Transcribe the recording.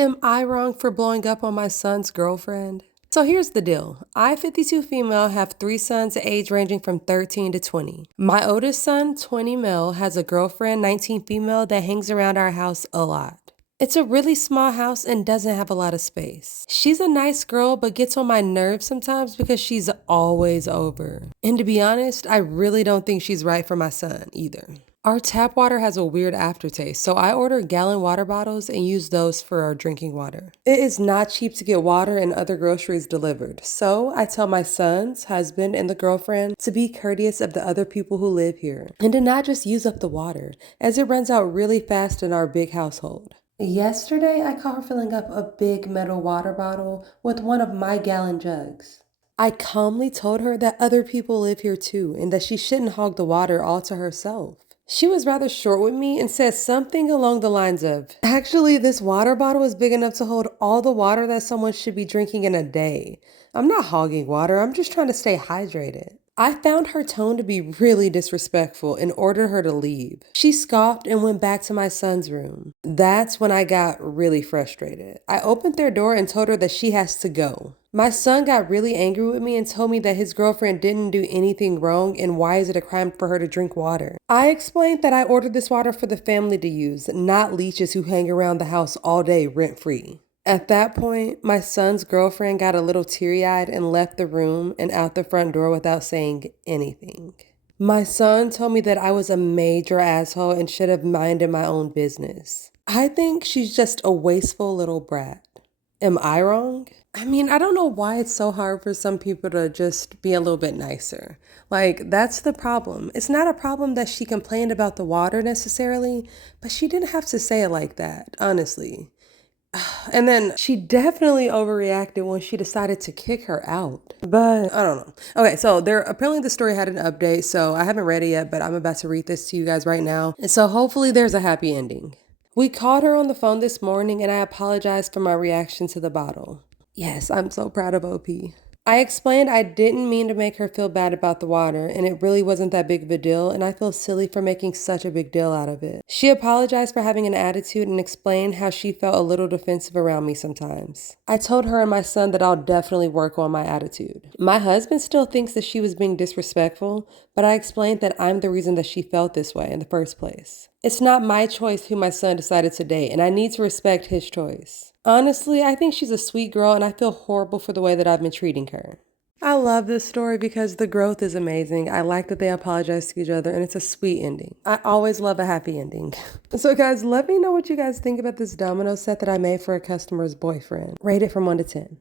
Am I wrong for blowing up on my son's girlfriend? So here's the deal. I, 52 female, have three sons age ranging from 13 to 20. My oldest son, 20 male, has a girlfriend, 19 female, that hangs around our house a lot. It's a really small house and doesn't have a lot of space. She's a nice girl but gets on my nerves sometimes because she's always over. And to be honest, I really don't think she's right for my son either. Our tap water has a weird aftertaste, so I order gallon water bottles and use those for our drinking water. It is not cheap to get water and other groceries delivered, so I tell my son's husband and the girlfriend to be courteous of the other people who live here and to not just use up the water, as it runs out really fast in our big household. Yesterday, I caught her filling up a big metal water bottle with one of my gallon jugs. I calmly told her that other people live here too and that she shouldn't hog the water all to herself. She was rather short with me and said something along the lines of, "Actually, this water bottle is big enough to hold all the water that someone should be drinking in a day. I'm not hogging water, I'm just trying to stay hydrated." I found her tone to be really disrespectful and ordered her to leave. She scoffed and went back to my son's room. That's when I got really frustrated. I opened their door and told her that she has to go. My son got really angry with me and told me that his girlfriend didn't do anything wrong and why is it a crime for her to drink water. I explained that I ordered this water for the family to use, not leeches who hang around the house all day rent-free. At that point, my son's girlfriend got a little teary-eyed and left the room and out the front door without saying anything. My son told me that I was a major asshole and should have minded my own business. I think she's just a wasteful little brat. Am I wrong? I mean, I don't know why it's so hard for some people to just be a little bit nicer. Like, that's the problem. It's not a problem that she complained about the water necessarily, but she didn't have to say it like that, honestly. And then she definitely overreacted when she decided to kick her out. But I don't know. Okay, so apparently the story had an update, so I haven't read it yet, but I'm about to read this to you guys right now. And so hopefully there's a happy ending. We called her on the phone this morning and I apologized for my reaction to the bottle. Yes, I'm so proud of OP. I explained I didn't mean to make her feel bad about the water, and it really wasn't that big of a deal, and I feel silly for making such a big deal out of it. She apologized for having an attitude and explained how she felt a little defensive around me sometimes. I told her and my son that I'll definitely work on my attitude. My husband still thinks that she was being disrespectful, but I explained that I'm the reason that she felt this way in the first place. It's not my choice who my son decided to date, and I need to respect his choice. Honestly, I think she's a sweet girl and I feel horrible for the way that I've been treating her. I love this story because the growth is amazing. I like that they apologize to each other and it's a sweet ending. I always love a happy ending. So guys, let me know what you guys think about this domino set that I made for a customer's boyfriend. Rate it from 1 to 10.